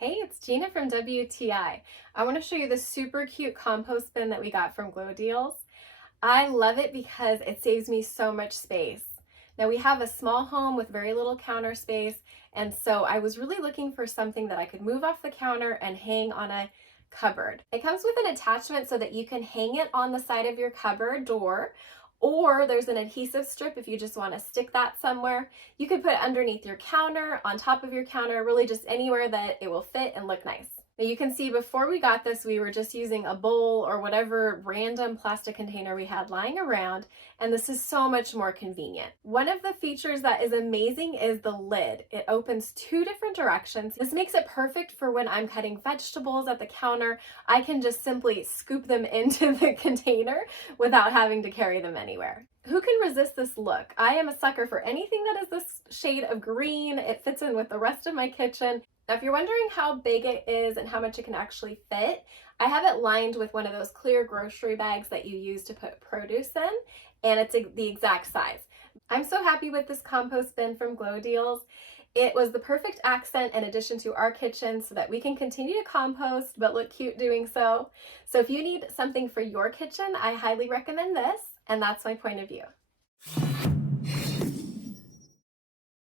Hey, it's Gina from WTI. I want to show you this super cute compost bin that we got from GLODEALS. I love it because it saves me so much space. Now we have a small home with very little counter space, and so I was really looking for something that I could move off the counter and hang on a cupboard. It comes with an attachment so that you can hang it on the side of your cupboard door, or there's an adhesive strip if you just want to stick that somewhere. You could put it underneath your counter, on top of your counter, really just anywhere that it will fit and look nice. Now you can see before we got this, we were just using a bowl or whatever random plastic container we had lying around, and this is so much more convenient. One of the features that is amazing is the lid. It opens two different directions. This makes it perfect for when I'm cutting vegetables at the counter. I can just simply scoop them into the container without having to carry them anywhere. Who can resist this look? I am a sucker for anything that is this shade of green. It fits in with the rest of my kitchen. Now, if you're wondering how big it is and how much it can actually fit, I have it lined with one of those clear grocery bags that you use to put produce in, and it's the exact size. I'm so happy with this compost bin from GLODEALS. It was the perfect accent and addition to our kitchen so that we can continue to compost but look cute doing so. So if you need something for your kitchen, I highly recommend this, and that's my point of view.